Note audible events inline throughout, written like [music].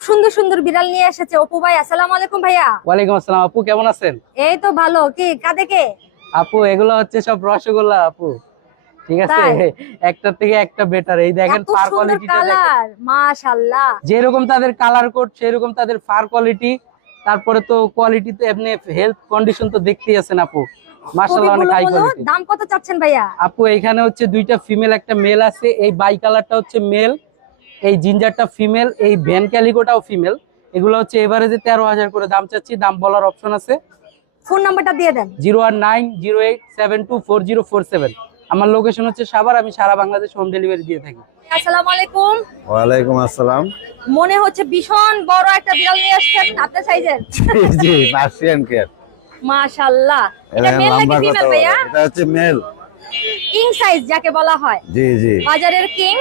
সুন্দর সুন্দর বিড়াল নিয়ে এসেছে। অপু ভাই আসসালামু আলাইকুম ভাইয়া। ওয়ালাইকুম আসসালাম আপু কেমন আছেন? এই তো ভালো কি কাদে কে? আপু এগুলো হচ্ছে সব রসগোল্লা আপু। ঠিক আছে? তাই? একটার থেকে একটা বেটার এই দেখেন ফার কোয়ালিটিটা দেখেন। মাশাআল্লাহ। যেরকম তাদের কালার কোড সেরকম তাদের ফার কোয়ালিটি তারপরে তো কোয়ালিটি তো এমনি হেলথ কন্ডিশন তো দেখতেই আছেন আপু। অনেক হাই কোয়ালিটি দাম কত চাচ্ছেন ভাইয়া? আপু এখানে হচ্ছে দুইটা ফিমেল একটা মেল আছে। এই বাই কালারটা হচ্ছে মেল এই জিঞ্জারটা ফিমেল এই ভ্যান ক্যালিকোটাও ফিমেল। এগুলো হচ্ছে এভারেজে তেরো হাজার করে দাম চাচ্ছি দাম বলার অপশন আছে। ফোন নাম্বারটা দিয়ে দেন। Zero one nine zero eight seven two four zero four seven. আমার লোকেশন হচ্ছে সাভার আমি সারা বাংলাদেশ হোম ডেলিভারি দিয়ে থাকি। আসসালামু আলাইকুম। ওয়ালাইকুম আসসালাম। মনে হচ্ছে ভীষণ বড় একটা বিড়াল নিয়ে আসছেন আপনার সাইজের। জি জি পার্সিয়ান কেয়ার মাশাআল্লাহ এটা মেল নাকি ফিমেল ভাইয়া? এটা হচ্ছে মেল কিং সাইজ যাকে বলা হয়। জি জি। বাজারের কিং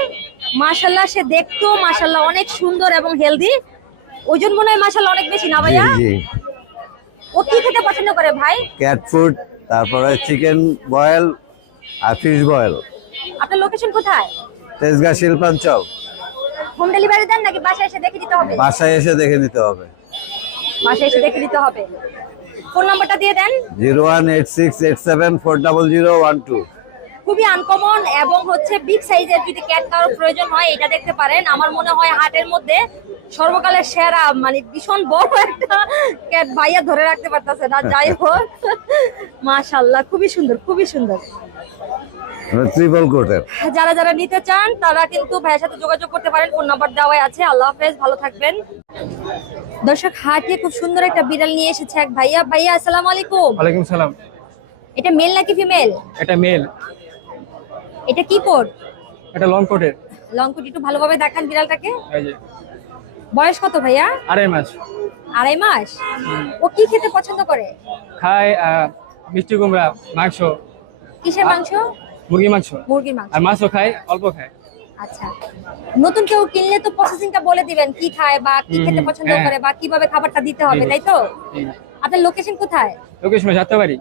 মাশাআল্লাহ সে দেখতেও মাশাআল্লাহ অনেক সুন্দর এবং হেলদি ওজন মনে হয় মাশাআল্লাহ অনেক বেশি না ভাইয়া? জি। ও কি খেতে পছন্দ করে ভাই? ক্যাট ফুড তারপরে চিকেন বয়েল আর ফিশ বয়েল আপনার লোকেশন কোথায়? তেজগা শিল্পাঞ্চল। হোম ডেলিভারি দেন নাকি বাসায় এসে দেখে দিতে হবে? বাসায় এসে দেখে নিতে হবে। বাসায় এসে দেখে দিতে হবে। ফোন নাম্বারটা দিয়ে দেন। Zero one eight six eight seven four double zero one two. খুবই আনকমন এবং হচ্ছে বিগ সাইজের যদি ক্যাট কারোর প্রয়োজন হয় এটা দেখতে পারেন। আমার মনে হয় হাটের মধ্যে সর্বকালের সেরা মানে ভীষণ বড় একটা ক্যাট ভাইয়া ধরে রাখতে পারতেছে না। যাই [laughs] হোক মাশাল্লাহ খুবই সুন্দর খুবই সুন্দর। ট্রিপল কোটের যারা যারা নিতে চান তারা কিন্তু ভাইয়ের সাথে যোগাযোগ করতে পারেন। ফোন নাম্বার দেওয়াই আছে। আল্লাহ হাফেজ ভালো থাকবেন। দর্শক হাটে খুব সুন্দর একটা বিড়াল নিয়ে এসেছে এক ভাইয়া। ভাইয়া আসসালামু আলাইকুম। ওয়ালাইকুম সালাম। এটা মেল নাকি ফিমেল এটা মেল এটা কি কোট? এটা লং কোটের লং কোট একটু ভালোভাবে দেখান বিড়ালটাকে। এই যে। বয়স কত ভাইয়া? আড়াই মাস। আড়াই মাস? ও কি খেতে পছন্দ করে? খায় মিষ্টি কুমড়া মাংস। কিসের মাংস? মুরগি মাংস। মুরগির মাংস। আর মাছও খায় অল্প খায়। আচ্ছা। নতুন কেউ কিনলে তো প্রসেসিংটা বলে দিবেন কি খায় বা কি খেতে পছন্দ হ্যাঁ। করে বা কীভাবে খাবারটা দিতে হবে তাই তো? আপনার লোকেশন কোথায়? লোকেশন যাত্রাবাড়ি।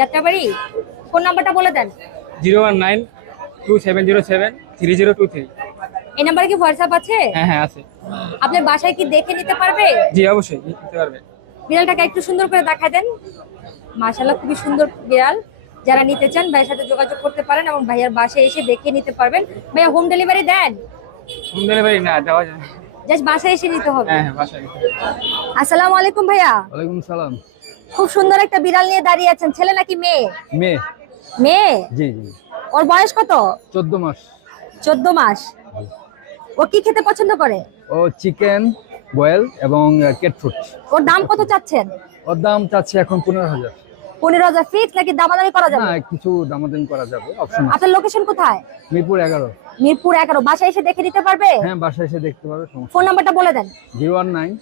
যাত্রাবাড়ি? ফোন নাম্বারটা বলে দেন। Zero one nine two seven zero seven three zero two three এই নাম্বারে কি হোয়াটসঅ্যাপ আছে? হ্যাঁ হ্যাঁ আছে। আপনার বাসায় কি দেখে নিতে পারবে? জি অবশ্যই নিতে পারবে। বিড়ালটাকে একটু সুন্দর করে দেখায় দেন। মাশাআল্লাহ খুবই সুন্দর বিড়াল। যারা নিতে চান ভাইয়ের সাথে যোগাযোগ করতে পারেন এবং ভাইয়ার বাসায় এসে দেখে নিতে পারবেন। ভাইয়া হোম ডেলিভারি দেন। হোম ডেলিভারি না দেওয়া যায় জাস্ট বাসায় এসে নিতে হবে। হ্যাঁ হ্যাঁ বাসায়। আসসালামু আলাইকুম ভাইয়া। ওয়ালাইকুম সালাম। খুব সুন্দর একটা বিড়াল নিয়ে দাঁড়িয়ে আছেন। ছেলে নাকি মেয়ে? মেয়ে। মেয়ে? জি জি। ওর বয়স কত? চোদ্দ মাস। চোদ্দ মাস। ও কি খেতে পছন্দ করে? ও চিকেন বয়েল এবং কেট ফুড ওর দাম কত চাচ্ছেন? ওর দাম চাচ্ছে এখন পনেরো হাজার। পনেরো হাজার ফিক্স নাকি দামাদামি করা যাবে? না কিছু দামাদাম করা যাবে অপশন আপনার লোকেশন কোথায়? মিরপুর এগারো। মিরপুর এগারো। বাসায় এসে দেখে দিতে পারবে? হ্যাঁ বাসায় এসে দেখতে পারবে সমস্যা ফোন নাম্বারটা বলে দেন। Zero one nine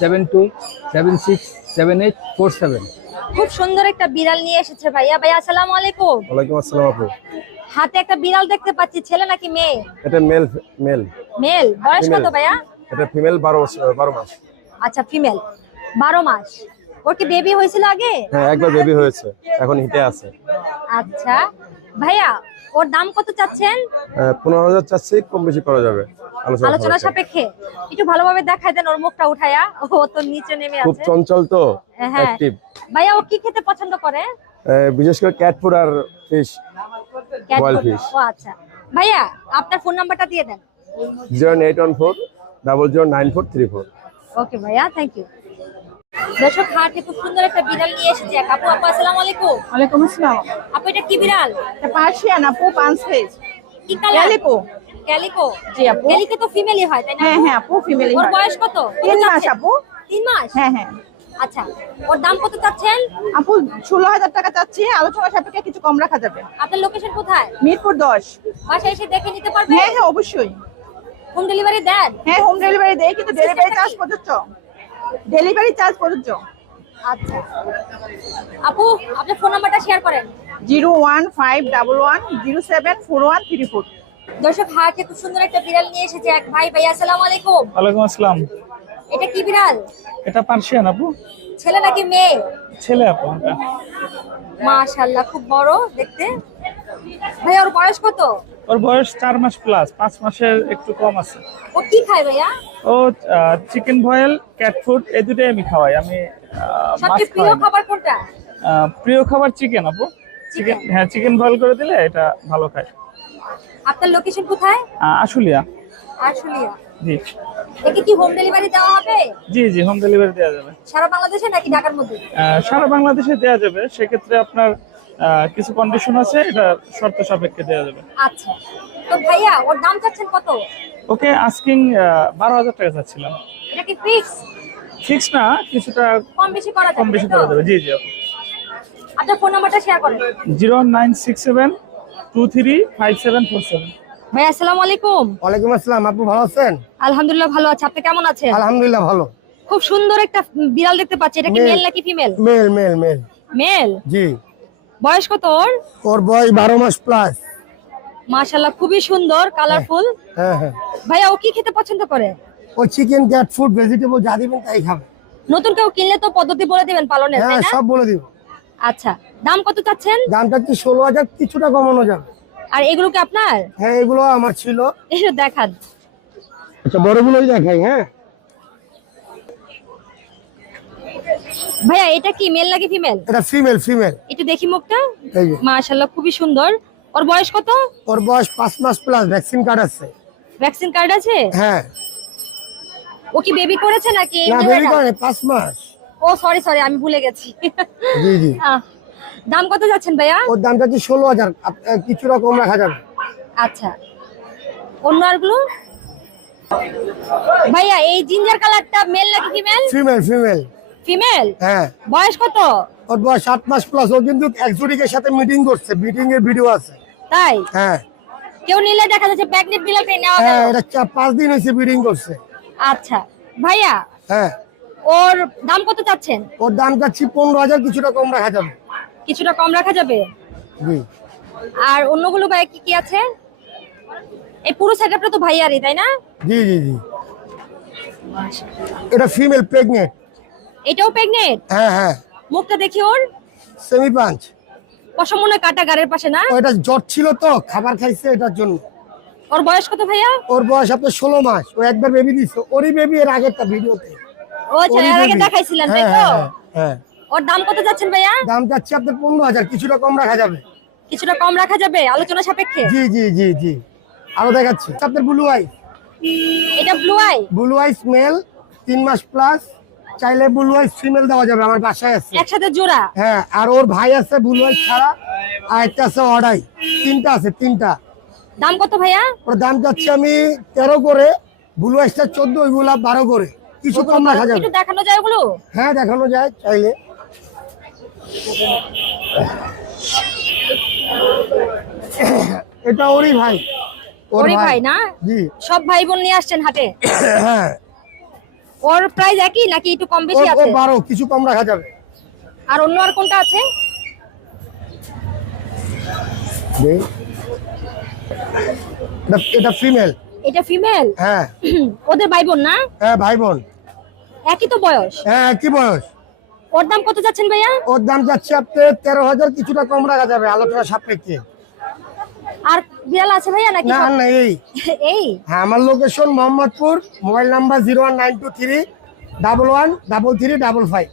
seven two seven six seven eight four seven. খুব সুন্দর একটা বিড়াল নিয়ে এসেছে ভাইয়া। ভাইয়া আসসালামু আলাইকুম। ওয়ালাইকুম আসসালাম আপু। হাতে একটা বিড়াল দেখতে পাচ্ছি ছেলে নাকি মেয়ে? এটা মেল মেল। মেল। বয়স কত ভাইয়া? এটা ফিমেল বারো বারো মাস। আচ্ছা ফিমেল বারো মাস। ওর কি বেবি হয়েছিল আগে? হ্যাঁ একবার বেবি হয়েছে। এখন হিটে আছে। আচ্ছা। ভাইয়া ওর দাম কত চাচ্ছেন? পনেরো হাজার চাচ্ছি কম বেশি করা যাবে। আলোচনা সাপেক্ষে। একটু ভালোভাবে দেখাই দেন ওর মুখটা উঠায়া। ও তো নিচে নেমে আছে। খুব চঞ্চল তো হ্যাঁ। ভাইয়া ও কি খেতে পছন্দ করে? বিশেষ করে ক্যাট ফুড আর ফিশ food? fish. ও আচ্ছা। ভাইয়া আপনার ফোন নাম্বারটা দিয়ে দেন। Zero eight one four double zero nine four three four okay ভাইয়া থ্যাংক ইউ দর্শক হাটে খুব সুন্দর একটা বিড়াল নিয়ে এসেছে। এক আপু আপু আসসালামু আলাইকুম। ওয়ালাইকুম আসসালাম। আপু এটা কি বিড়াল? এটা পার্সিয়ান আপু পাঁচ সাইজ কি কালার? ক্যালিকো? জি আপু। ক্যালিকো তো ফিমেলই হয় তাই না? হ্যাঁ হ্যাঁ আপু ফিমেল ওর বয়স কত? তিন মাস আপু। তিন মাস? হ্যাঁ হ্যাঁ। আচ্ছা ওর দাম কত চাচ্ছেন? আপু ষোলো হাজার টাকা চাচ্ছি। আলোচনা সাপেক্ষে কিছু কম রাখা যাবে। আপনার লোকেশন কোথায়? মিরপুর দশ। বাসায় এসে দেখে নিতে পারবে? হ্যাঁ হ্যাঁ অবশ্যই। হোম ডেলিভারি দেন? হ্যাঁ হোম ডেলিভারি দেয় কিন্তু ডেলিভারি চার্জ প্রযোজ্য। ডেলিভারি চার্জ প্রযোজ্য। আচ্ছা। আপু আপনার ফোন নাম্বারটা শেয়ার করেন। Zero one five double one zero seven four one three four. দর্শক হাটে খুব সুন্দর একটা বিড়াল নিয়ে এসেছে এক ভাই। ভাই আসসালামু আলাইকুম। ওয়ালাইকুম আসসালাম। এটা কি বিড়াল? এটা পার্সিয়ান আপু। ছেলে নাকি মেয়ে? ছেলে আপু মাশাআল্লাহ খুব বড় দেখতে। ভাই ওর বয়স কত? ওর বয়স চার মাস প্লাস পাঁচ মাসের একটু কম আছে। ও কি খায় ভাইয়া? ও ও চিকেন ভয়েল ক্যাট ফুড এই দুটোই আমি খাওয়াই। আমি সবচেয়ে প্রিয় খাবার কোনটা? প্রিয় খাবার চিকেন আপু। চিকেন হ্যাঁ চিকেন ভয়েল করে দিলে এটা ভালো খায়। আপনার লোকেশন কোথায়? আশুলিয়া। আশুলিয়া। জি। একে কি হোম ডেলিভারি দেওয়া হবে? জি জি হোম ডেলিভারি দেওয়া যাবে। সারা বাংলাদেশে নাকি ঢাকার মধ্যে? সারা বাংলাদেশে দেওয়া যাবে। সেক্ষেত্রে আপনার কিছু কন্ডিশন আছে এটা শর্ত সাপেক্ষে দেওয়া যাবে। আচ্ছা। তো ভাইয়া ওর দাম চাচ্ছেন কত? ওকে আস্কিং বারো হাজার টাকা চাচ্ছিলাম। এটা কি ফিক্স ফিক্স না কিছুটা কম বেশি করা কম বেশি করা যাবে। জি জি আপু আপনার ফোন নাম্বারটা শেয়ার করেন। Zero nine six seven two three five seven four seven ভাই আসসালামু আলাইকুম। ওয়ালাইকুম আসসালাম আপু ভালো আছেন? আলহামদুলিল্লাহ ভালো আছে। আপনি কেমন আছেন? আলহামদুলিল্লাহ ভালো। খুব সুন্দর একটা বিড়াল দেখতে পাচ্ছি। এটা কি মেল। নাকি female? Male male male. Male? জি। বয়স কত ওর? ওর বয়স বারো মাস প্লাস মাশাআল্লাহ খুবই সুন্দর কালারফুল হ্যাঁ হ্যাঁ ভাইয়া ও কি খেতে পছন্দ করে? ও চিকেন ক্যাট ফুড ভেজিটেবল যা দিবেন তাই খাবে। নতুন কেউ কিনলে তো পদ্ধতি বলে দিবেন পালনের তাই হ্যাঁ সব বলে দিব। আচ্ছা দাম কত চাচ্ছেন? দামটা কি ষোলো হাজার কিছুটা কমানো যাবে। আর এগুলো কি আপনার? হ্যাঁ এগুলো আমার ছিল। এসে দেখান। আচ্ছা বড়গুলোই দেখাই হ্যাঁ? ভাইয়া এটা কি মেল নাকি ফিমেল এটা ফিমেল ফিমেল একটু দেখি মুখটা। মাশাআল্লাহ খুবই সুন্দর। ওর বয়স কত? ওর বয়স পাঁচ মাস প্লাস ভ্যাকসিন কার্ড আছে। ভ্যাকসিন কার্ড আছে? হ্যাঁ। ও কি বেবি করেছে নাকি? না বেবি করে পাঁচ মাস। ও সরি সরি আমি ভুলে গেছি। জি জি। দাম কত যাচ্ছেন ভাইয়া? ওর দামটা কি ষোলো হাজার। কিছুটা কম রাখা যাবে। আচ্ছা। অন্য আরগুলো? ভাইয়া এই জিঞ্জার কালারটা মেল নাকি ফিমেল ফিমেল ফিমেল ফিমেল হ্যাঁ। বয়স কত? ওর বয়স সাত মাস প্লাস ও কিন্তু একজোটিকের সাথে মিটিং করছে। মিটিং এর ভিডিও আছে। তাই? হ্যাঁ। কেউ নিলে দেখা যাচ্ছে প্যাকনেট বিলাতে নেওয়া হ্যাঁ এটা পাঁচ দিন হয়েছে ব্রিডিং করছে। আচ্ছা। ভাইয়া হ্যাঁ। ওর দাম কত চাচ্ছেন? ওর দাম যাচ্ছি পনেরো হাজার কিছুটা কম রাখা যাবে। কিছুটা কম রাখা যাবে? জি। আর অন্যগুলো ভাই কি কি আছে? এই পুরো সেটআপটা তো ভাইয়ারই তাই না? জি জি জি। এটা ফিমেল প্রেগনেন্ট এটাও প্রেগনেন্ট হ্যাঁ হ্যাঁ। মুখটা দেখি ওর। সেমি পাঞ্চ পশম মনে হয় কাটা গাড়ের পাশে না? ওটা জ্বর ছিল তো খাবার খাইছে এটার জন্য। ওর বয়স কত ভাইয়া? ওর বয়স আপনার ষোলো মাস। ও একবার বেবি দিচ্ছে ওরই বেবি এর আগেরটা ভিডিওতে ও আচ্ছা আগে দেখাইছিলেন তাই হ্যাঁ তো? হ্যাঁ হ্যাঁ। ওর দাম কত যাচ্ছেন ভাইয়া? দাম যাচ্ছে আপনার পনেরো হাজার কিছুটা কম রাখা যাবে। কিছুটা কম রাখা যাবে আলোচনা সাপেক্ষে? জি জি জি জি। আরও দেখাচ্ছি। আপনার ব্লু আই এটা blue eye blue eyes male তিন মাস প্লাস চাইলে ব্লু আইস ফিমেল দেওয়া যাবে আমার বাসায় আছে। একসাথে জোড়া? হ্যাঁ আর ওর ভাই আছে ব্লু আইস ছাড়া আর একটা আছে অর্ডাই তিনটা আছে তিনটা। দাম কত ভাইয়া? ওর দাম যাচ্ছে আমি তেরো করে ব্লু আইসটা চোদ্দ ওইগুলা বারো করে। কিছু কম রাখা যাবে। একটু দেখানো যায় ওগুলো? হ্যাঁ দেখানো যায় চাইলে। এটা ওরই ভাই ওর ওরই ভাই। না? জি। সব ভাই বোন নিয়ে আসছেন হাটে? হ্যাঁ। ওর প্রাইস একই নাকি একটু কম বেশি ও- ও আছে? বারো কিছু কম রাখা যাবে। আর অন্য আর কোনটা আছে? এটা ফিমেল এটা ফিমেল? হ্যাঁ। [clears throat] ওদের ভাই বোন না? হ্যাঁ ভাই বোন একই তো বয়স? হ্যাঁ কি বয়স। ওর দাম কত যাচ্ছেন ভাইয়া? ওর দাম যাচ্ছে আপনার তেরো হাজার কিছুটা কম রাখা যাবে আলোচনা সাপেক্ষে। আর বিড়াল আছে ভাইয়া নাকি? না না এই। [laughs] এই? হ্যাঁ আমার location Mohammadpur mobile number zero one nine two three double one double three double five.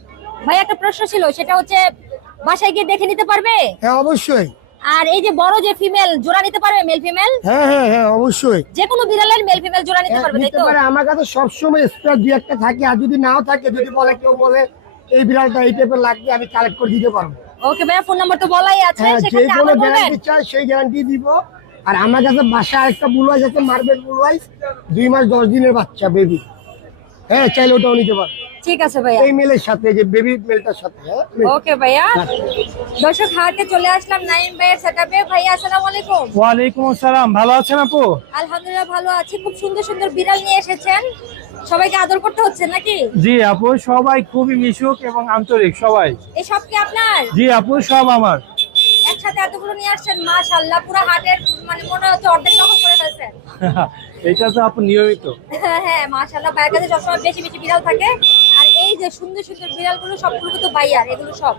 ভাই একটা প্রশ্ন ছিল সেটা হচ্ছে বাসায় গিয়ে দেখে নিতে পারবে? হ্যাঁ অবশ্যই। আর এই যে বড় যে ফিমেল জোড়া নিতে পারবে মেল ফিমেল হ্যাঁ হ্যাঁ হ্যাঁ অবশ্যই। যে কোনো বিড়ালের মেল ফিমেল জোড়া নিতে হ্যাঁ, পারবে তাই তো? পারে। আমার কাছে সবসময় স্পেয়ার দুই একটা থাকে আর যদি নাও থাকে যদি বলে কেউ বলে এই বিড়ালটা এই টাইপের লাগবে আমি কালেক্ট করে দিতে পারব। ওকে ভাইয়া ফোন নাম্বার তো বলাই আছে হ্যাঁ যে কোনো গ্যারান্টি চাই সেই গ্যারান্টি দিব। আর আমার কাছে বাসা আরেকটা বুলু আছে মার্বেল বুলু আইস দুই মাস দশ দিনের বাচ্চা বেবি হ্যাঁ চাইলে ওটাও নিতে পারবে ঠিক আছে ভাইয়া। এই মেলের সাথে যে বেবি মেলটার সাথে হ্যাঁ? ওকে ভাইয়া। দর্শক হাটে চলে আসলাম নাইম ভাইয়ের সেটআপে ভাইয়া আসসালামু আলাইকুম। ওয়ালাইকুম আসসালাম। ভালো আছেন আপু? আলহামদুলিল্লাহ ভালো আছি। খুব সুন্দর সুন্দর বিড়াল নিয়ে এসেছেন। সবাইকে আদর করতে হচ্ছে নাকি? জি আপু সবাই খুবই মিশুক এবং আন্তরিক সবাই। এই সব কি আপনার? জি আপু সব আমার। একসাথে এতগুলো নিয়ে আসছেন মাশাআল্লাহ পুরো হাটের মানে মনে হচ্ছে অর্ধেক দখল করে ফেলছেন। [laughs] এটা তো আপু নিয়মিত। হ্যাঁ হ্যাঁ মাশাআল্লাহ ভাইয়ের কাছে সবসময় বেশি বেশি বিড়াল থাকে। আর এই যে সুন্দর সুন্দর বিড়ালগুলো সবগুলো কিন্তু ভাইয়ার এগুলো সব।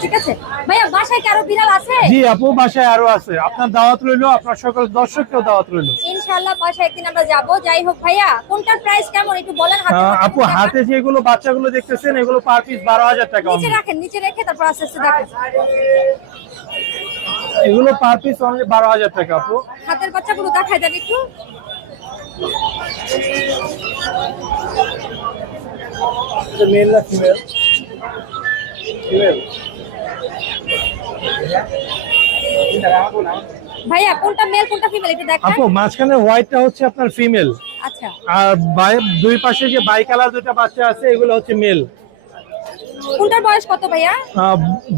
ঠিক আছে? ভাইয়া বাসায় কি আরও বিড়াল আছে? জি আপু বাসায় আরও আছে। আপনার দাওয়াত রইল আপনার সকল দর্শককেও দাওয়াত রইল। ইনশাআল্লাহ বাসায় একদিন আমরা যাব। যাই হোক ভাইয়া কোনটার প্রাইস কেমন? একটু বলেন হাতে আপু? হাতে যেগুলো বাচ্চাগুলো দেখতেছেন এগুলো পার পিস বারো হাজার টাকা নিচে রাখেন নিচে রেখে তারপর আস্তে আস্তে দেখেন। এগুলো পার পিস অনলি বারো হাজার টাকা আপু। হাতের বাচ্চাগুলো দেখাই দেন একটু। মেল না ফিমেল ফিমেল ভাইয়া কোনটা মেল কোনটা ফিমেল একটু দেখান। আপু মাঝখানে হোয়াইটটা হচ্ছে আপনার ফিমেল আচ্ছা। আর দুই পাশে যে বাই কালার দুইটা বাচ্চা আছে এগুলো হচ্ছে মেল কোনটার বয়স কত ভাইয়া?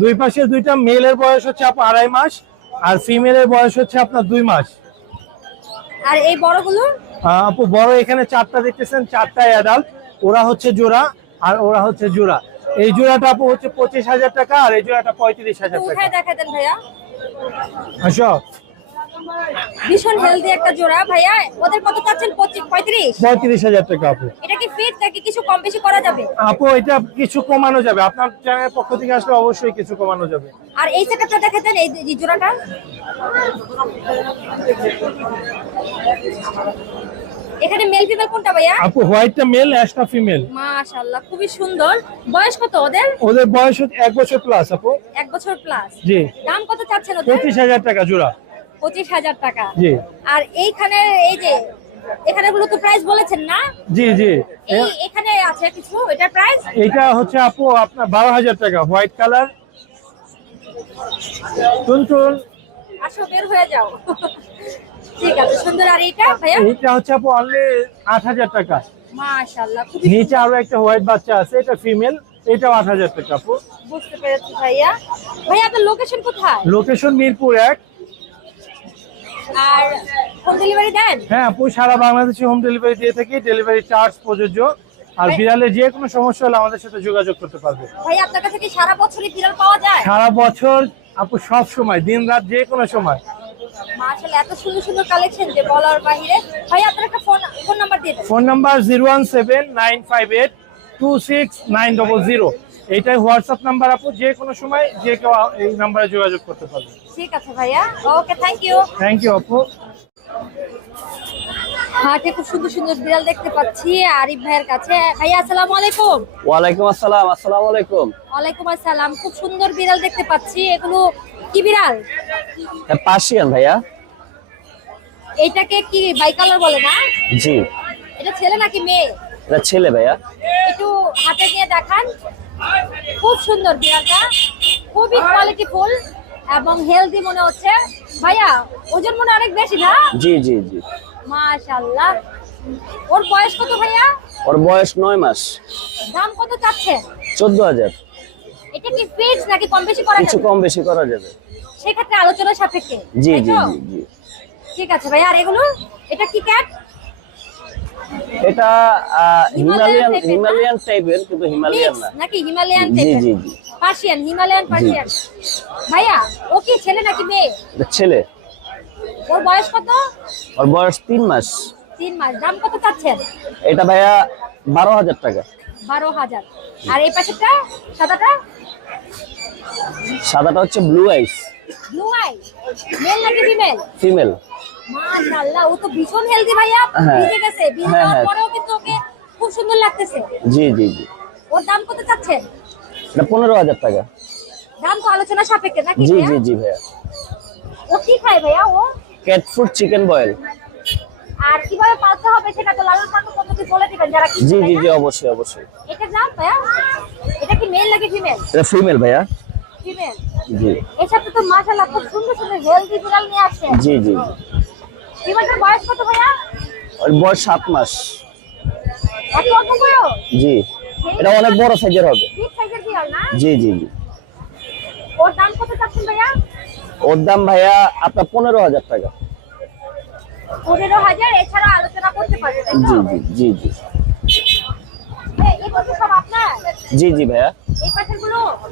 দুই পাশে দুইটা মেলের বয়স হচ্ছে আপু আড়াই মাস আর ফিমেলের বয়স হচ্ছে আপনার দুই মাস। আর এই বড়গুলো? আপু বড় এখানে চারটা দেখতেছেন চারটায় অ্যাডাল্ট ওরা হচ্ছে জোড়া আর ওরা হচ্ছে জোড়া। এই জোড়াটা আপু হচ্ছে পঁচিশ হাজার টাকা আর এই জোড়াটা পঁয়ত্রিশ হাজার টাকা। দেন ভাইয়া। আসো। ভীষণ হেলদি একটা জোড়া ভাইয়া। ওদের কত চাচ্ছেন? পঁচিশ পঁয়ত্রিশ? পঁয়ত্রিশ হাজার টাকা আপু। এটা কি ফিট নাকি কিছু কম বেশি করা যাবে? আপু এটা কিছু কমানো যাবে। আপনার চ্যানেলের পক্ষ থেকে আসলে অবশ্যই কিছু কমানো যাবে। আর এই সেটআপটা দেখে দেন এই জোড়াটা। এখানে মেল ফিমেল কোনটা ভাইয়া? আপু হোয়াইটটা মেল অ্যাশটা ফিমেল মাশাআল্লাহ খুবই সুন্দর। বয়স কত ওদের? ওদের বয়স হচ্ছে এক বছর প্লাস আপু। এক বছর প্লাস জি। দাম কত চাচ্ছেন ওদের? পঁচিশ হাজার টাকা জোড়া। পঁচিশ হাজার টাকা। আর এইখানে এই যে এখানে গুলো তো প্রাইস বলেছেন না? জি জি। এখানে আছে কিছু? এটার প্রাইস এটা হচ্ছে আপু আপনার বারো হাজার টাকা হোয়াইট কালার। টুনটুন আসো বের হয়ে যাও। ঠিক আছে সুন্দর। আর এইটা ভাইয়া? হচ্ছে আপু অনলি আট হাজার টাকা। মাশাআল্লাহ খুবই নিচে আরও একটা হোয়াইট বাচ্চা আছে এটা ফিমেল এটাও আট হাজার টাকা আপু। বুঝতে পেরেছি ভাইয়া। ভাইয়া আপনার লোকেশন কোথায়? লোকেশন মিরপুর এক। আর হোম ডেলিভারি দেন? হ্যাঁ সারা বাংলাদেশে হোম ডেলিভারি দিয়ে থাকি ডেলিভারি চার্জ প্রযোজ্য। আর বিড়ালে যে কোনো সমস্যা হলে আমাদের সাথে যোগাযোগ করতে পারবে। ভাই আপনার কাছে কি সারা বছরই বিড়াল পাওয়া যায়? সারা বছর আপু সব সময় দিন রাত যে কোনো সময়। Phone number zero one seven nine five eight two six nine double zero এইটাই হোয়াটসঅ্যাপ নাম্বার আপু যে কোনো সময় যে কেউ এই নাম্বারে যোগাযোগ করতে পারবে। ঠিক আছে ভাইয়া। Okay thank you thank you আপু। হাটে খুব সুন্দর সুন্দর বিড়াল দেখতে পাচ্ছি আরিফ ভাইয়ের কাছে। ভাইয়া আসসালামু আলাইকুম। ওয়ালাইকুম আসসালাম আসসালামু আলাইকুম। ওয়ালাইকুম আসসালাম। খুব সুন্দর বিড়াল দেখতে পাচ্ছি এগুলো কি বিড়াল? পার্সিয়ান ভাইয়া। এইটাকে কি বাই কালার বলে না? জি। এটা ছেলে নাকি মেয়ে? এটা ছেলে ভাইয়া। একটু হাতে নিয়ে দেখান। খুব সুন্দর বিড়ালটা। খুবই কোয়ালিটি ফুল এবং হেলদি মনে হচ্ছে। ভাইয়া ওজন মনে অনেক বেশি না? জি জি জি। মাশাআল্লাহ। ওর বয়স কত ভাইয়া? ওর বয়স নয় মাস। দাম কত চোদ্দ হাজার। এটা কি ফিক্স নাকি কম বেশি করা কিছু যাবে? কম বেশি করা যাবে। সেক্ষেত্রে আলোচনা সাপেক্ষে জি জি জি ঠিক আছে ভাইয়া আর এগুলো? এটা কি ক্যাট এটা হিমালয়ান হিমালয়ান টাইপের কিন্তু হিমালয়ান না। নাকি হিমালয়ান টাইপের জি জি। পার্সিয়ান হিমালয়ান পার্সিয়ান ভাইয়া ও কি ছেলে নাকি মেয়ে? ছেলে। ওর বয়স কত? ওর বয়স তিন মাস। তিন মাস। দাম কত চাচ্ছেন? এটা ভাইয়া বারো হাজার টাকা। বারো হাজার। আর এই পাশেরটা সাদাটা? সাদাটা হচ্ছে blue eyes blue eye male নাকি ফিমেল ফিমেল মাশাআল্লাহ ও তো ভীষণ হেলদি ভাইয়া। হ্যাঁ। ভিজে গেছে ভিজে হ্যাঁ, যাওয়ার হ্যাঁ। পরেও কিন্তু ওকে খুব সুন্দর লাগতেছে। জি জি জি। ওর দাম কত চাচ্ছেন? এটা পনেরো হাজার টাকা। দাম তো আলোচনা সাপেক্ষে নাকি জি জি জি ভাইয়া। ও কি খায় ভাইয়া ও? ক্যাট ফুড চিকেন বয়েল আর কীভাবে পালতে হবে সেটা তো লালন পালন পদ্ধতি বলে দিবেন যারা কিনবে, জি জি জি অবশ্যই অবশ্যই। এটার দাম ভাইয়া? এটা কি মেল নাকি ফিমেল এটা ফিমেল ভাইয়া। ফিমেল জি। এর সাথে তো মাশাআল্লাহ খুব সুন্দর সুন্দর হেলদি বিড়াল নিয়ে আসছে। জি জি। জি বয়স কত ভাইয়া? ওর বয়স সাত মাস। এত অল্প বয়স? জি। এটা অনেক বড় সাইজের হবে। সাইজের না? জি জি জি। ওর দাম কত চাচ্ছেন ভাইয়া? ওর দাম ভাইয়া আপনার পনেরো হাজার টাকা। পনেরো হাজার এছাড়া আলোচনা করতে পারবে জি জি জি জি। জি জি ভাইয়া। এই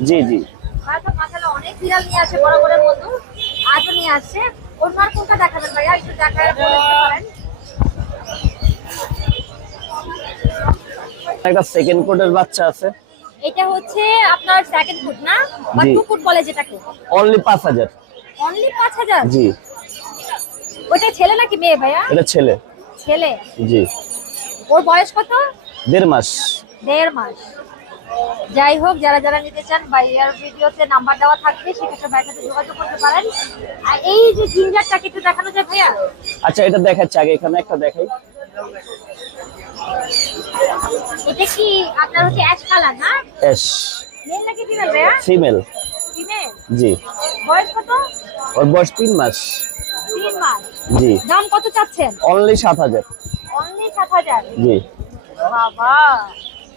জি জি। মাশাআল্লাহ অনেক বিড়াল নিয়ে আসে বড় বড় মতো আজও নিয়ে আসছে। আর কোনটা দেখাবেন ভাইয়া? একটু দেখায় বলে দিতে পারেন। একটা সেকেন্ড কোটের বাচ্চা আছে। এটা হচ্ছে আপনার সেকেন্ড ফুট না? বা। টু ফুট বলে যেটাকে। অনলি পাঁচ হাজার। অনলি পাঁচ হাজার? জি। ওটা ছেলে নাকি মেয়ে ভাইয়া? এটা ছেলে। ছেলে। জি। ওর বয়স কত? দেড় মাস। দেড় মাস। যাই হোক যারা যারা নিতে চান বা ভাইয়ার ভিডিওতে নাম্বার দেওয়া থাকবে সেক্ষেত্রে ভাইয়ের সাথে যোগাযোগ করতে পারেন। আর এই যে জিঞ্জারটা একটু দেখানো যায় ভাইয়া? আচ্ছা এটা দেখাচ্ছে আগে এখানে একটা দেখাই। এটা কি আপনার হচ্ছে অ্যাশ কালার না? এস মেল নাকি ফিমেল ভাইয়া? ফিমেল ফিমেল জি। বয়স কত? ওর বয়স তিন মাস। তিন মাস। জি। দাম কত চাচ্ছেন? অনলি সাত হাজার। অনলি সাত হাজার? জি। বাবা।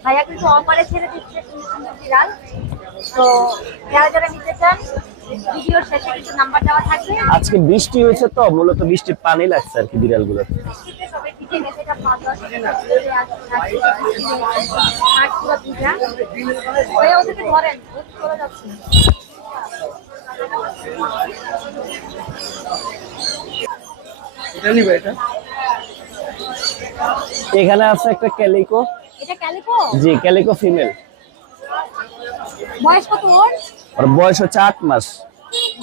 ভাইয়া কিন্তু অফারে ছেড়ে দিচ্ছে সুন্দর সুন্দর বিড়াল। তো যারা যারা নিতে চান ভিডিওর শেষে কিছু নাম্বার দেওয়া থাকবে। আজকে বৃষ্টি হয়েছে তো মূলত বৃষ্টির পানি লাগছে আর কি বিড়ালগুলো ধরেন এখানে আছে একটা ক্যালিকো। এটা ক্যালিকো জি ক্যালিকো ফিমেল বয়স কত ওর? ওর বয়স হচ্ছে আট মাস।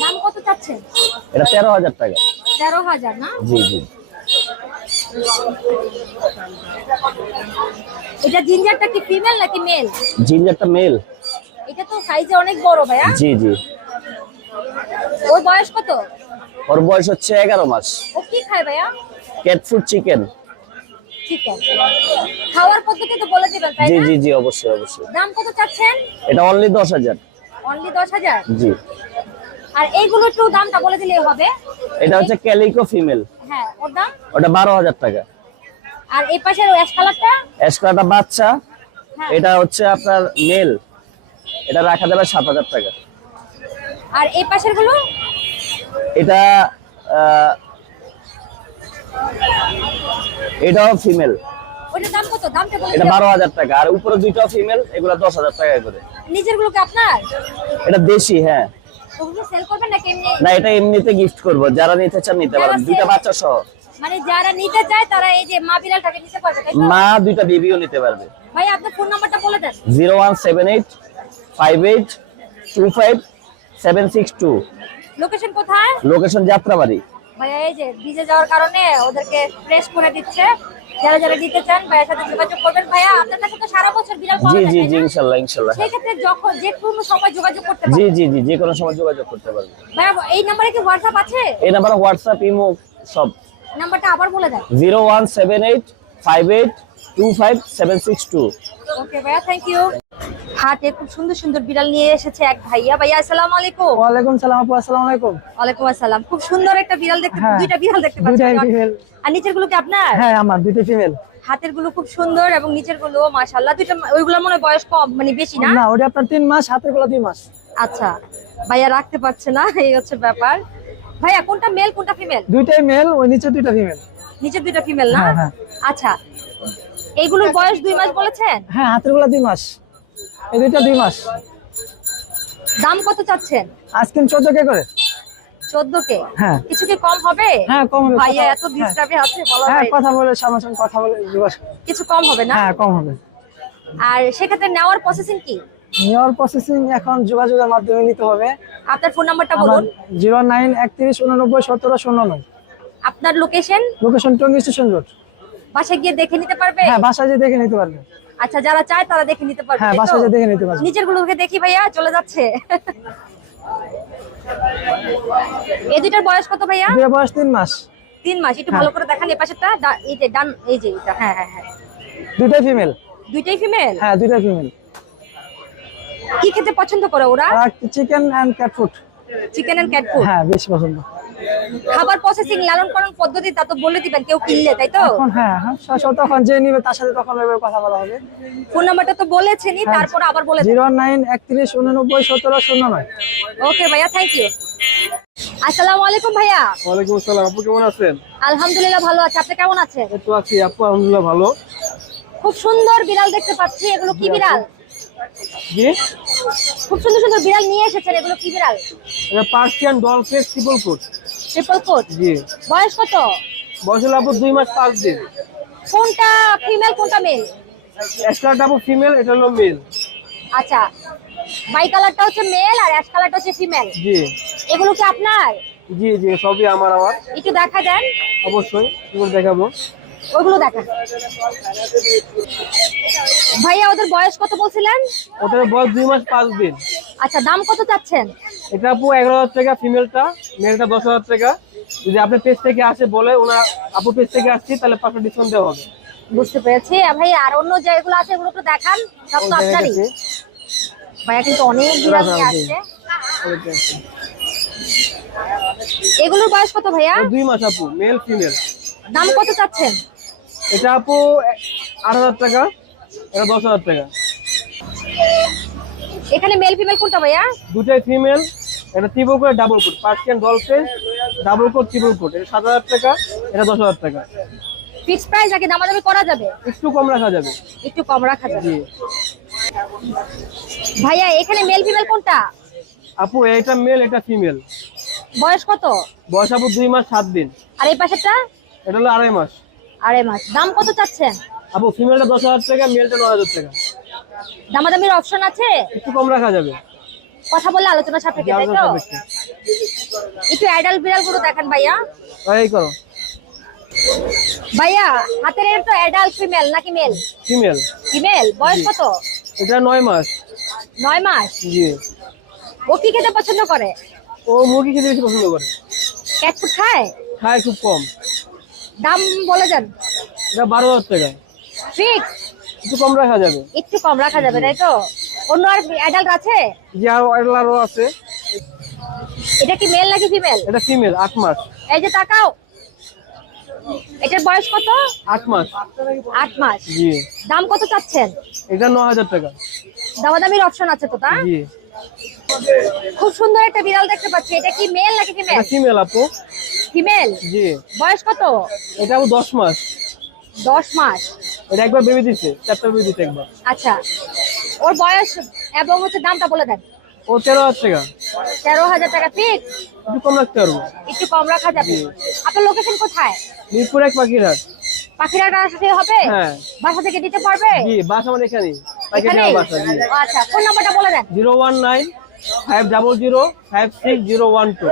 দাম কত চাচ্ছেন? এটা তেরো হাজার টাকা। তেরো হাজার না? জি জি। এটা জিঞ্জারটা কি ফিমেল নাকি মেল জিঞ্জারটা মেল এটা তো সাইজে অনেক বড় ভাইয়া। জি জি। ওর বয়স কত? ওর বয়স হচ্ছে এগারো মাস। ও কি খায় ভাইয়া? ক্যাট ফুড চিকেন চিকেন খাওয়ার পদ্ধতি তো বলে দিবেন তাই জি না? জি জি অবশ্যই অবশ্যই। দাম কত চাচ্ছেন? এটা অনলি দশ হাজার। অনলি দশ হাজার? জি। আর এইগুলো একটু দামটা বলে দিলেই হবে। এটা হচ্ছে ক্যালিকো ফিমেল হ্যাঁ ওর দাম? ওটা বারো হাজার টাকা। আর এই পাশের অ্যাশ কালারটা এক্সট্রাটা বাচ্চা। হ্যাঁ। এটা হচ্ছে আপনার মেল এটা রাখা যাবে সাত হাজার টাকা। আর এই পাশেরগুলো এটা এটাও ফিমেল ওইটার দাম কত? দামটা বলে। এটা বারো হাজার টাকা। আর উপরে দুইটাও ফিমেল এগুলো দশ হাজার টাকা করে। গুলো কি আপনার? এটা দেশি হ্যাঁ। না এটা এমনিতে গিফট করব। যারা নিতে চান নিতে পারেন দুইটা বাচ্চা সহ। মানে যারা নিতে চায় তারা এই যে মা বিড়ালটাকে নিতে পারবে মা দুইটা বেবিও নিতে পারবে। ভাই আপনার ফোন নাম্বারটা বলে দেন। লোকেশন কোথায়? লোকেশন যাত্রাবাড়ি। ভাইয়া এই যে ভিজে যাওয়ার কারণে ওদেরকে ফ্রেশ করে দিচ্ছে। যারা যারা নিতে চান ভাইয়ের সাথে যোগাযোগ করবেন। ভাইয়া আপনার কাছে তো সারা বছর বিড়াল পাওয়া জি যায় জি জি না? ইনশাল্লাহ ইনশাল্লাহ। সেই ক্ষেত্রে যখন যে কোনো সময় যোগাযোগ করতে জি পারবেন। জি জি যে কোনো সময় যোগাযোগ করতে পারবে ভাইয়া এই নাম্বারে কি হোয়াটসঅ্যাপ আছে? এই নাম্বারে হোয়াটসঅ্যাপ ইমো সব। নাম্বারটা আবার বলে দেন। Zero one seven eight five eight two five seven six two. Okay ভাইয়া থ্যাংক ইউ হাটে খুব সুন্দর সুন্দর বিড়াল নিয়ে এসেছে এক ভাইয়া। ভাইয়া আসসালাম আলাইকুম। ওয়ালাইকুম সালাম আপু আসসালামু আলাইকুম। ওয়ালাইকুম আসসালাম। খুব সুন্দর একটা বিড়াল দেখতে হ্যাঁ। দুইটা বিড়াল দেখতে পাচ্ছি। আর নিচেরগুলো কি আপনার? হ্যাঁ আমার দুইটা ফিমেল হাতেরগুলো খুব সুন্দর এবং নিচেরগুলো মাশাআল্লাহ। দুইটা ওইগুলোর মনে বয়স কম মানে বেশি না? না ওটা আপনার তিন মাস হাতেরগুলো দুই মাস। আচ্ছা ভাইয়া রাখতে পারছে না এই হচ্ছে ব্যাপার। ভাইয়া কোনটা মেল কোনটা ফিমেল দুইটাই মেল ওই নিচে দুইটা ফিমেল নিচে দুইটা ফিমেল না? হ্যাঁ, হ্যাঁ। আচ্ছা এইগুলোর বয়স দুই মাস বলেছেন? হ্যাঁ হাতেরগুলো দুই মাস। এই দুইটা দুই মাস। দাম কত চাচ্ছেন? আজকে চোদ্দ কে করে? চোদ্দ কে? হ্যাঁ। কিছু কি কম হবে? হ্যাঁ কম হবে ভাইয়া এত ডিস্টার্বে আছে বলা হ্যাঁ কথা বলে সামনাসামনি কথা বলে কিছু কম হবে না? হ্যাঁ কম হবে। আর সেক্ষেত্রে নেওয়ার প্রসেসিং কি? নেওয়ার প্রসেসিং এখন যোগাযোগের মাধ্যমে নিতে হবে। আপনার ফোন নাম্বারটা বলুন। জিরো নাইন একত্রিশ উননব্বই সতেরো শূন্য নয়। আপনার location location Tongi station road. বাসায় গিয়ে দেখে নিতে পারবে? হ্যাঁ বাসায় গিয়ে দেখে নিতে পারবে। আচ্ছা যারা চায় তারা দেখে নিতে পারবে হ্যাঁ বাসায় দেখে নিতে পারবে। নিচের গুলোকে দেখি ভাইয়া চলে যাচ্ছে। এই দুইটার বয়স কত ভাইয়া? দুই বয়স তিন মাস। তিন মাস একটু ভালো করে দেখান এই পাশেরটা এই যে ডান এই যে এটা হ্যাঁ হ্যাঁ হ্যাঁ। দুইটাই ফিমেল। দুইটাই ফিমেল? হ্যাঁ দুইটাই ফিমেল। কি খেতে পছন্দ করে ওরা? Chicken and cat food chicken and cat food হ্যাঁ বেশি পছন্দ। খাবার প্রসেসিং লালন পালন পদ্ধতি তা তো বলে দিবেন কেউ কিনলে তাই তো? হ্যাঁ হ্যাঁ তখন যে নিবে তার সাথে তখন কথা বলা হবে। ফোন নাম্বারটা তো বলেছেনই হ্যাঁ। তারপর আবার বলে জিরো নাইন একত্রিশ উননব্বই সতেরো শূন্য নয়। ওকে ভাইয়া থ্যাংক ইউ আসসালামু আলাইকুম ভাইয়া। ওয়ালাইকুম আসসালাম আপু কেমন আছেন? আলহামদুলিল্লাহ ভালো আছে আপনি কেমন আছেন? একটু আছি আপু আলহামদুলিল্লাহ ভালো। খুব সুন্দর বিড়াল দেখতে পাচ্ছি এগুলো কি বিড়াল? জি? খুব সুন্দর সুন্দর বিড়াল নিয়ে এসেছেন এগুলো কি বিড়াল? এটা Persian doll face triple coat triple coat জি। বয়স কত? বয়স হলো আপু দুই মাস পাঁচ দিন। কোনটা ফিমেল কোনটা মেল অ্যাশ কালারটা আপু ফিমেল এটা হলো মেল আচ্ছা বাই কালারটা হচ্ছে মেল আর অ্যাশ কালারটা হচ্ছে ফিমেল জি। এগুলো কি আপনার? জি জি সবই আমার আমার। একটু দেখা দেন অবশ্যই দেখাবো। ওইগুলো দেখান ভাইয়া ওদের বয়স কত বলছিলেন? ওটার বয়স দুই মাস পাঁচ দিন। আচ্ছা দাম কত চাচ্ছেন? এটা আপু এগারো হাজার টাকা ফিমেলটা মেলটা দশ হাজার টাকা। যদি আপনার পেজ থেকে আসে বলে ওনার আপু পেজ থেকে আসছি তাহলে পাঁচটা ডিসকাউন্ট দেওয়া হবে। বুঝতে পেরেছি। ভাই আর অন্য যেগুলো আছে এগুলো একটু দেখান। সব তো আপনারই। ভাইয়া কিন্তু অনেক বিড়াল নিয়ে আসছে। এগুলোর বয়স কত ভাইয়া? দুই মাস আপু মেল ফিমেল দাম কত চাচ্ছেন? এটা আপু আট হাজার টাকা এটা দশ হাজার টাকা। এখানে মেল ফিমেল কোনটা ভাইয়া? দুটাই ফিমেল এটা triple coat double coat Persian doll face double coat triple coat এটা সাত হাজার টাকা এটা দশ হাজার টাকা। ফিক্স প্রাইস নাকি দামাদামি করা যাবে? একটু কম রাখা যাবে। একটু কম রাখা যাবে। ভাইয়া এখানে মেল ফিমেল কোনটা? আপু এটা মেল এটা ফিমেল বয়স কত? বয়স আপু দুই মাস সাত দিন। আর এই পাশেরটা? এটা হলো আড়াই মাস। আড়াই মাস। দাম কত চাচ্ছেন? আপু ফিমেলটা দশ হাজার টাকা মেলটা ন হাজার টাকা। দামাদামির অপশন আছে? একটু কম রাখা যাবে। কথা বললে আলোচনা সাপেক্ষে তাই তো? একটু অ্যাডাল্ট বিড়ালগুলো দেখেন ভাইয়া। এই করো। ভাইয়া হাতের এর তো অ্যাডাল্ট ফিমেল নাকি মেল ফিমেল ফিমেল বয়স কত? এটা নয় মাস। নয় মাস? জি। ও কি খেতে পছন্দ করে? ও মুরগি খেতে বেশি পছন্দ করে। ক্যাট ফুড খায়? খায় খুব কম। দাম বলে যান এটা বারো হাজার টাকা। ফিক্স একটু কম রাখা যাবে। একটু কম রাখা যাবে তাই তো? অন্য আর অ্যাডাল্ট আছে? যে আরও আছে। এটা কি মেল নাকি ফিমেল এটা ফিমেল আট মাস। এই যে তাকাও। এটার বয়স কত? আট মাস। আট মাস। জি। দাম কত চাচ্ছেন? এটা ন হাজার টাকা। দামাদামির অপশন আছে তো তা জি। খুব সুন্দর একটা বিড়াল দেখতে পাচ্ছি। এটা কি মেল নাকি ফিমেল ফিমেল আপু। ফিমেল জি। বয়স কত? এটা আপু দশ মাস। দশ মাস। এটা একবার বেবি দিছে চারটা বেবি দিছে একবার। আচ্ছা। ওর বয়স এবং হচ্ছে দামটা বলে দেন। ও তেরো হাজার টাকা। তেরো হাজার টাকা ফিক্স একটু কম রাখতে পারব। একটু কম রাখা যাবে। আপনার লোকেশন কোথায়? মিরপুর এক পাখির হাট পাখিরাটা আসতে হবে? হ্যাঁ। বাসা থেকে দিতে পারবে? জি বাস আমার এখানে পাখির এখানে বাসা আচ্ছা ফোন নাম্বারটা বলে দেন। Zero one nine five double zero five six zero one two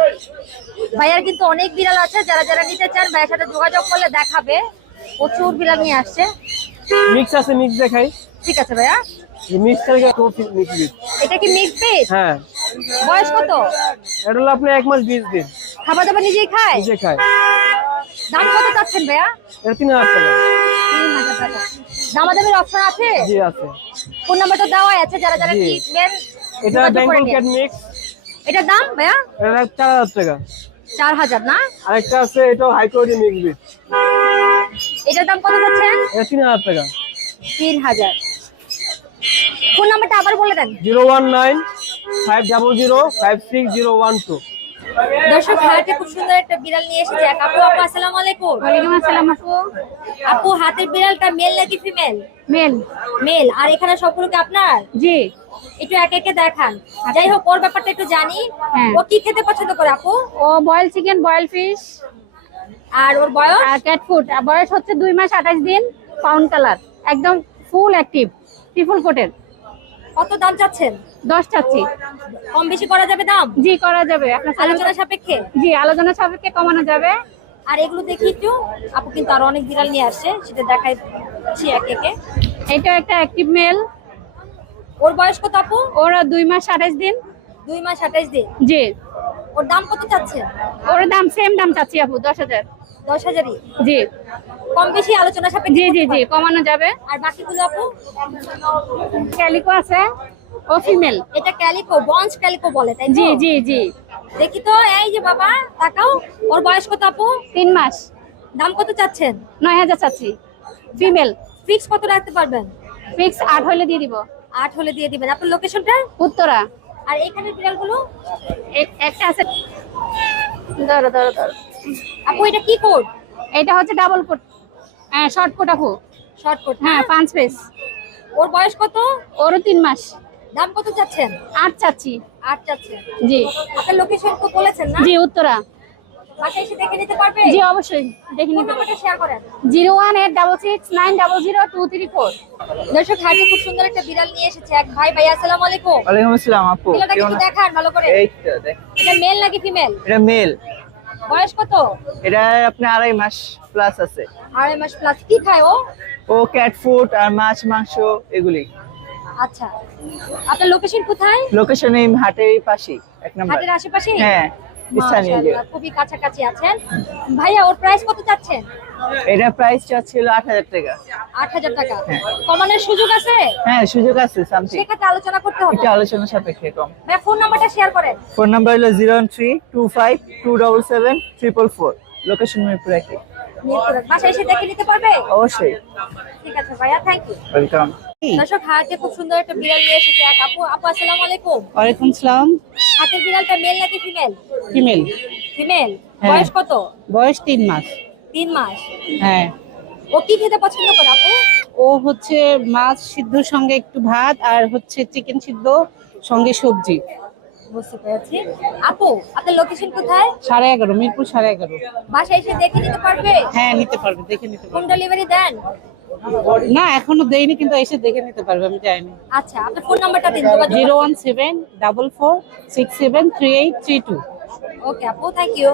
ভাইয়ার কিন্তু অনেক বিড়াল আছে যারা যারা নিতে চান ভাইয়ের সাথে যোগাযোগ করলে দেখাবে। প্রচুর বিড়াল নিয়ে আসছে। মিক্স আছে মিক্স দেখাই। ঠিক আছে ভাইয়া। মিক্স থেকে মিক্স এটা কি মিক্স পিস হ্যাঁ। বয়স কত? এটা হলো আপনি এক মাস বিশ দিন। খাবার দাবার নিজেই খায়? নিজে খায়। দাম কত চাচ্ছেন ভাইয়া? এটা তিন হাজার টাকা। তিন হাজার টাকা। দামাদামির অপশন আছে? জি আছে। ফোন নাম্বারটা দেওয়াই আছে যারা যারা। কিনবেন এটা বেঙ্গল ক্যাট মিক্স এটার দাম ভাইয়া? এটা 4000 টাকা। 4000 না? আরেকটা আছে এটা হাই কোয়ালিটি মিক্স এটার দাম কত যাচ্ছেন 3000 টাকা। 3000 ফোন নাম্বারটা আবার বলে দেন। 019 500 56012 দর্শক হাটে খুব সুন্দর একটা বিড়াল নিয়ে এসেছে। এক আপু আপু আসসালামু আলাইকুম। ওয়ালাইকুম আসসালাম আপু। আপু হাতের বিড়ালটা মেল নাকি ফিমেল মেল মেল আর এখানে সবগুলো কি আপনার? জি। একটু একে একে দেখান। যাই হোক ওর ব্যাপারটা একটু জানি। হ্যাঁ। ও কি খেতে পছন্দ করে আপু? ও বয়েল চিকেন বয়েল ফিশ আর ওর বয়স? আর ক্যাট ফুড বয়স হচ্ছে দুই মাস আঠাশ দিন পাউন্ড কালার একদম ফুল অ্যাক্টিভ ট্রিপল কোটের কত দাম চাচ্ছেন? দশ চাচ্ছি। কম বেশি করা যাবে দাম? জি করা যাবে। আপনার আলোচনা সাপেক্ষে? জি আলোচনা সাপেক্ষে কমানো যাবে। আর এগুলো দেখি একটু। আপু কিন্তু আরও অনেক বিড়াল নিয়ে আসছে সেটা দেখাইছি একে একে। এটা একটা অ্যাক্টিভ মেল ওর বয়স কত আপু? ওর দুই মাস আঠাশ দিন। দুই মাস আঠাইশ দিন। জি। ওর দাম কত চাচ্ছেন ওর দাম সেম দাম চাচ্ছি আপু দশ হাজার। দশ হাজারই? জি। কম বেশি আলোচনা সাপেক্ষে জি জি জি কমানো যাবে। আর বাকিগুলো আপু? ক্যালিকো আছে। ও ফিমেল এটা ক্যালিকো বঞ্চ ক্যালিকো বলে তাই জি জি জি। দেখি তো এই যে বাবা তাকাও ওর বয়স কত আপু? তিন মাস। দাম কত চাচ্ছেন? নয় হাজার চাচ্ছি। ফিমেল ফিক্স কত রাখতে পারবেন? ফিক্স আট হলে দিয়ে দিব। আট হলে দিয়ে দিবেন। আপনার লোকেশনটা উত্তরা। আর এখানে বিড়ালগুলো? এক- একটা আছে। ধরো ধরো ধরো। আপু এটা কি কোড এটা হচ্ছে ডাবল কোট হ্যাঁ শর্ট কোট আপু। শর্ট কোড হ্যাঁ পাঁচ পিস ওর বয়স কত? ওরও তিন মাস। দাম কত চাচ্ছেন? আট চাচ্ছি। আট চাচ্ছেন। জি। আপনার লোকেশন তো বলেছেন না? জি উত্তরা। বাসায় এসে দেখে নিতে পারবে? জি অবশ্যই দেখে নিতে শেয়ার করেন। Zero one eight double six nine double zero two three four. দর্শক হাটে খুব সুন্দর একটা বিড়াল নিয়ে এসেছে এক ভাই। ভাই আসসালামু আলাইকুম। ওয়ালাইকুম আসসালাম আপু বিড়ালটা দেখান ভালো করে। এই তো দেখ। এটা মেল নাকি ফিমেল এটা মেল বয়স কত? এটা আপনি আড়াই মাস প্লাস আছে। আড়াই মাস প্লাস কি খায় ও? ও ক্যাট ফুড আর মাছ মাংস এগুলি। আচ্ছা। আপনার লোকেশন কোথায়? লোকেশন এই হাটের পাশেই এক নাম্বার। হাটের আশেপাশে হ্যাঁ খুবই কাছাকাছি আছেন। ভাইয়া ওর প্রাইস কত চাচ্ছেন? এটা প্রাইসটা ছিল আট হাজার টাকা। আট হাজার টাকা। কমানোর সুযোগ আছে? হ্যাঁ সুযোগ আছে সামথিং সেক্ষেত্রে আলোচনা করতে হবে। আলোচনা সাপেক্ষে কম। ফোন নাম্বারটা শেয়ার করেন। ফোন নাম্বার হলো zero three two five two double seven triple four location Mirpur একই। মিরপুরে। বাসায় এসে দেখে নিতে পারবে? অবশ্যই। ঠিক আছে ভাইয়া থ্যাংক ইউ ওয়েলকাম দর্শক হাটে খুব সুন্দর একটা বিড়াল নিয়ে এসেছে। এক আপু আপু আসসালামু আলাইকুম। ওয়ালাইকুম সালাম হাতের বিড়ালটা মেল নাকি ফিমেল ফিমেল ফিমেল। বয়স কত? বয়স তিন মাস। তিন মাস। হ্যাঁ। ও কি খেতে পছন্দ করে আপু? ও হচ্ছে মাছ সিদ্ধর সঙ্গে একটু ভাত আর হচ্ছে চিকেন সিদ্ধ সঙ্গে সবজি। বুঝতে পেরেছি আপু আপনার লোকেশন কোথায়? সাড়ে এগারো মিরপুর সাড়ে এগারো। বাসায় এসে দেখে নিতে পারবে? হ্যাঁ নিতে পারবে দেখে নিতে হোম ডেলিভারি দেন। না এখনও দেয়নি কিন্তু এসে দেখে নিতে পারবে আমি যাইনি আচ্ছা আপনার ফোন নাম্বারটা দিন zero one seven double four six seven three eight three two. Okay আপু থ্যাংক ইউ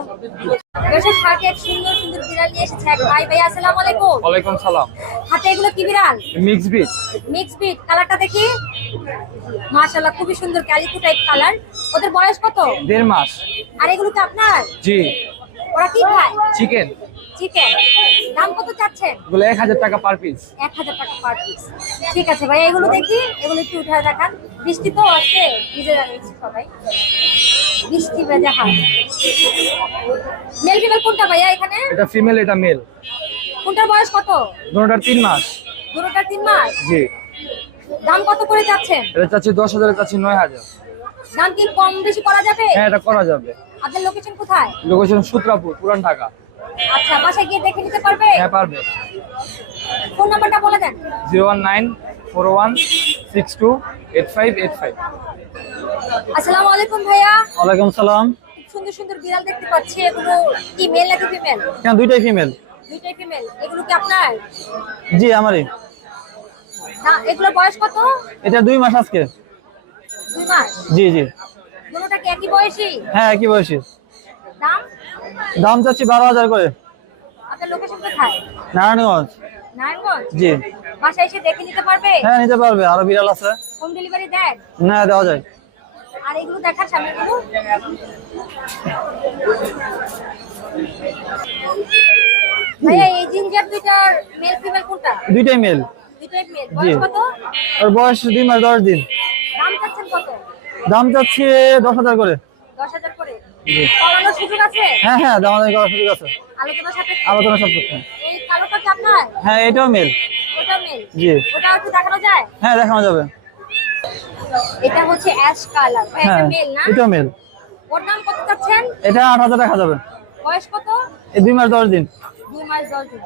দর্শক হাটে এক সুন্দর সুন্দর বিড়াল নিয়ে এসেছে এক ভাই। ভাই আসসালামু আলাইকুম। ওয়ালাইকুম সালাম। হাতে এগুলো কি বিড়াল? মিক্স ব্রিড মিক্স বিট কালারটা দেখি মাশাআল্লাহ খুবই সুন্দর ক্যালিকো টাইপ কালার। ওদের বয়স কত? দেড় মাস। আর এগুলো কি আপনার? জি। ওরা কি খায়? চিকেন চিকেন দাম কত চাচ্ছেন? এগুলো টাকা পার পিস এক হাজার টাকা পার পিস ঠিক আছে ভাই এগুলো দেখি এগুলো একটু উঠে দেখান। বৃষ্টি তো আছে ভিজে যাচ্ছে সবাই। বৃষ্টি ভেজা হাত। মেল ফিমেল কোনটা ভাইয়া এখানে? এটা ফিমেল এটা মেল কোনটার বয়স কত? দুটোটার মাস। দুটোটার মাস? জি। দাম কত করে এটা চাচ্ছি দাম কি কম বেশি করা যাবে? হ্যাঁ এটা করা যাবে। আপনার লোকেশন কোথায়? লোকেশন সূত্রাপুর পুরান ঢাকা। আচ্ছা বাসায় গিয়ে দেখে নিতে পারবে? হ্যাঁ পারবে। ফোন নাম্বারটা বলে দেন। Zero one nine four one six two eight five eight five. আসসালামু আলাইকুম ভাইয়া। ওয়ালাইকুম সালাম। খুব সুন্দর সুন্দর বিড়াল দেখতে পাচ্ছি। এগুলো কি মেল নাকি ফিমেল কেন দুইটাই ফিমেল দুইটাই ফিমেল এগুলো কি আপনার? জি আমারই। না এগুলো বয়স কত? এটা দুই মাস আজকে। দুই মাস? জি জি। দুটোটা কি একই বয়সী? হ্যাঁ একই বয়সী। দাম? দাম চাচ্ছি বারো হাজার করে। লোকেশন নারায়ণগঞ্জ। জি। বাসায় এসে দেখে নিতে পারবে? হ্যাঁ নিতে পারবে। আরও বিড়াল আছে। হোম ডেলিভারি দেন? না দেওয়া যায়। আর এগুলো দেখার সামনেগুলো? ভাইয়া এই জিঞ্জার দুইটার মেল ফিমেল কোনটা? দুইটাই মেল দুইটাই মেল বয়স কত? ওর বয়স দুই মাস দশ দিন। দাম চাচ্ছেন কত? দাম চাচ্ছি দশ হাজার করে। দশ হাজার করে। হ্যাঁ হ্যাঁ করার সুযোগ আছে। আলোচনা সাপেক্ষে? হ্যাঁ এটাও মেল। জি। হ্যাঁ দেখানো যাবে। এটা হচ্ছে অ্যাশ কালার। এটা হ্যাঁ মেল না? এটাও মেল। ওর দাম কত চাচ্ছেন? এটা টাকা যাবে বয়স কত? এই দুই মাস দশ দিন। দুই মাস দশ দিন।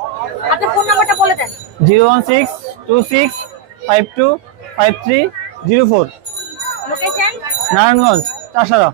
আপনার ফোন নাম্বারটা বলে দেন। Zero one six two six five two five three zero four. Location Narayanganj Chashara.